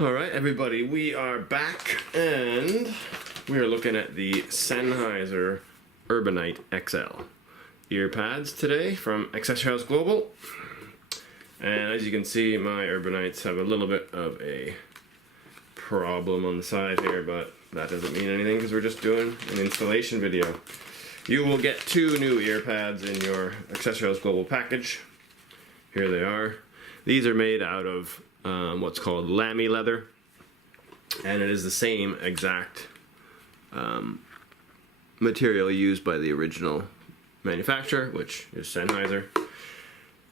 Alright everybody, we are back and we are looking at the Sennheiser Urbanite XL ear pads today from Accessory House Global. And as you can see, my Urbanites have a little bit of a problem on the side here, but that doesn't mean anything because we're just doing an installation video. You will get 2 new ear pads in your Accessory House Global package. Here they are. These are made out of what's called Lamy leather, and it is the same exact material used by the original manufacturer, which is Sennheiser.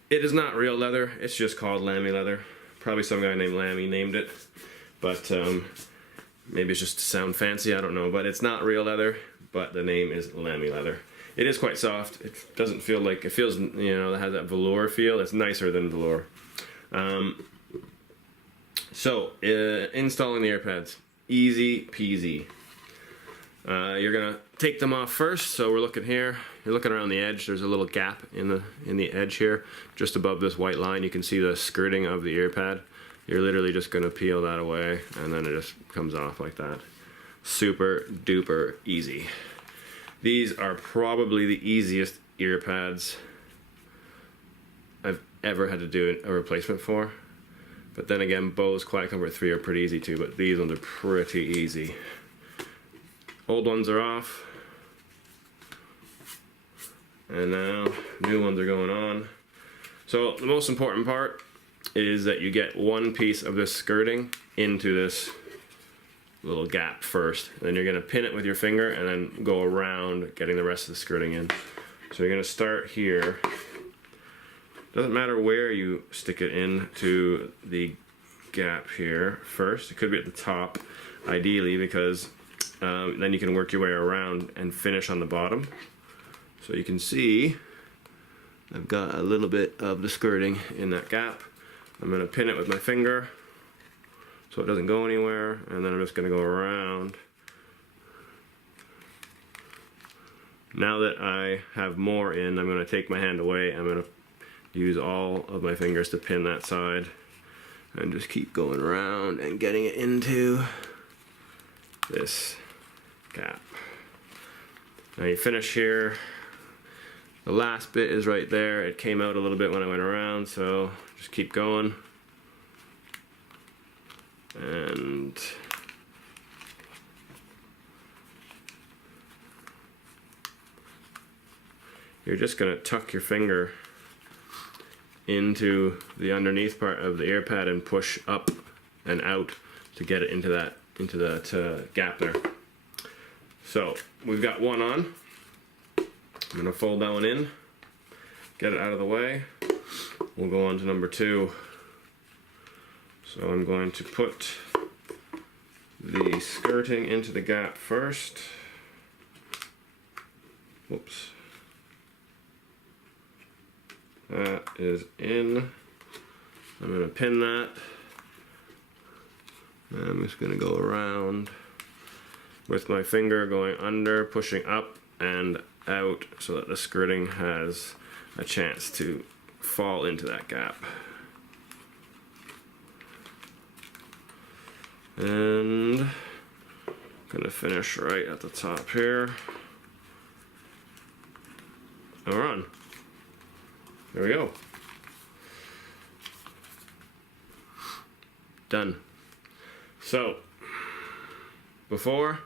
It is not real leather, it's just called Lamy leather. Probably some guy named Lamy named it, but maybe it's just to sound fancy, I don't know. But it's not real leather, but the name is Lamy leather. It is quite soft. It doesn't feel like, it feels, you know, it has that velour feel. It's nicer than velour. Installing the ear pads, easy peasy. You're gonna take them off first. So we're looking here. You're looking around the edge. There's a little gap in the edge here, just above this white line. You can see the skirting of the ear pad. You're literally just gonna peel that away, and then it just comes off like that. Super duper easy. These are probably the easiest ear pads I've ever had to do a replacement for. But then again, Bose Quiet Comfort 3 are pretty easy too, but these ones are pretty easy. Old ones are off, and now new ones are going on. So the most important part is that you get one piece of this skirting into this little gap first. And then you're gonna pin it with your finger and then go around getting the rest of the skirting in. So you're gonna start here. Doesn't matter where you stick it into the gap here first. It could be at the top, ideally, because then you can work your way around and finish on the bottom. So you can see I've got a little bit of the skirting in that gap. I'm gonna pin it with my finger so it doesn't go anywhere, and then I'm just gonna go around. Now that I have more in, I'm gonna take my hand away. I'm gonna use all of my fingers to pin that side and just keep going around and getting it into this gap. Now you finish here. The last bit is right there. It came out a little bit when I went around, so just keep going. And you're just gonna tuck your finger into the underneath part of the ear pad and push up and out to get it into that gap there. So we've got one on. I'm gonna fold that one in, get it out of the way. We'll go on to number 2. So I'm going to put the skirting into the gap first. Whoops. That is in. I'm going to pin that. And I'm just going to go around with my finger going under, pushing up and out so that the skirting has a chance to fall into that gap. And I'm going to finish right at the top here. And we're on. There we go. Done. So, before,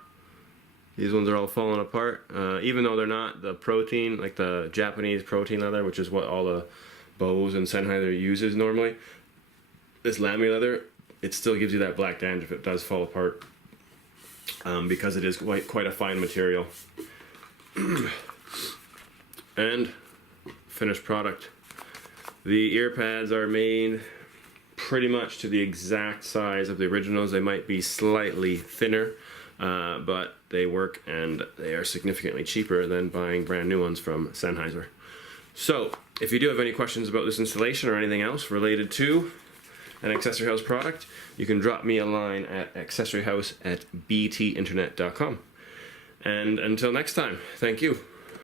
these ones are all falling apart. Even though they're not the protein, like the Japanese protein leather, which is what all the Bose and Sennheiser uses normally, this Lamy leather, it still gives you that black dandruff. It does fall apart because it is quite a fine material. And finished product. The ear pads are made pretty much to the exact size of the originals. They might be slightly thinner, but they work and they are significantly cheaper than buying brand new ones from Sennheiser. So, if you do have any questions about this installation or anything else related to an Accessory House product, you can drop me a line at accessoryhouse@btinternet.com. And until next time, thank you.